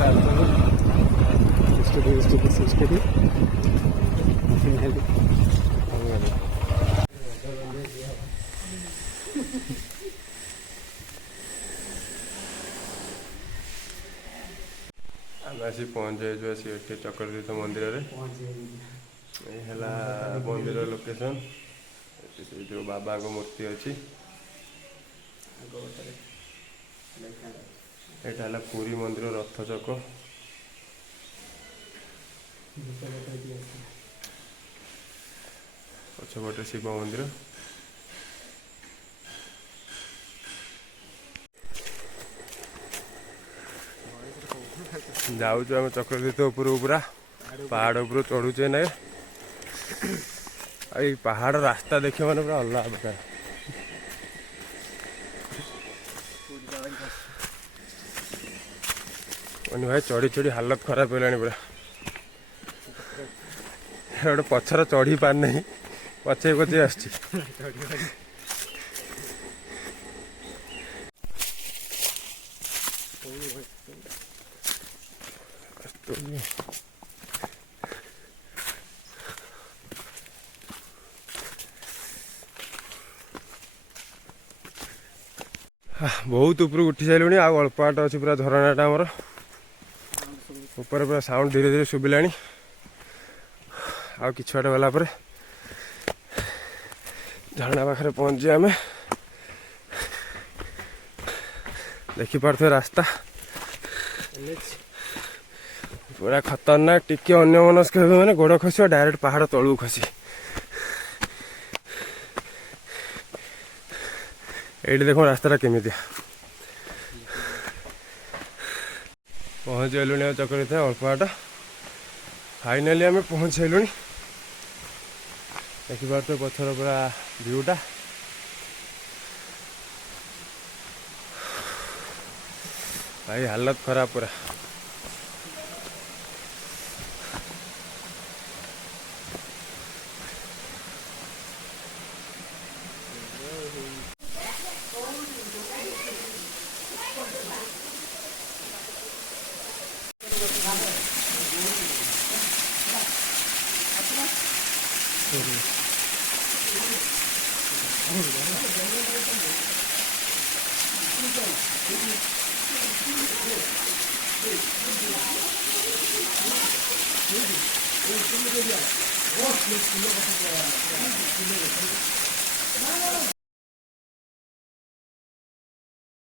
आम आसी पहुँच जाइए आसी चक्रतीर्थ मंदिर रे है मंदिर लोकेशन जो बाबा को मूर्ति अच्छी एटा है पुरी मंदिर रथ चक पछपटे शिव मंदिर जाऊँ आम चक्रतीर्थ उपर पूरा पहाड़ उपर चढ़ुचे ना पहाड़ रास्ता देखिए मैंने पूरा अलग प्रकार भाई चढ़ी चढ़ी हालत खराब होगा पूरा गोटे पछर चढ़ी पार नहीं पचे पचे आस बहुत ऊपर उठी सारे आ अल्प बाट अच्छी पूरा झरनाटा आमर ऊपर पूरा साउंड धीरे धीरे शुभिला आ कि बाट गला झरना पाखे पहुँचे आम देखिपे रास्ता पूरा खतरनाक टिके अन्यमनस्क मैंने गोड़ खस डायरेक्ट पहाड़ तलू खसी ये देख रास्ता केमी पहुँच गलु चक्रतीर्थ अल्प बाट फाइनाली आम पहुँच सारू देखिपे पथर पूरा भ्यूटा भाई हालत खराब पूरा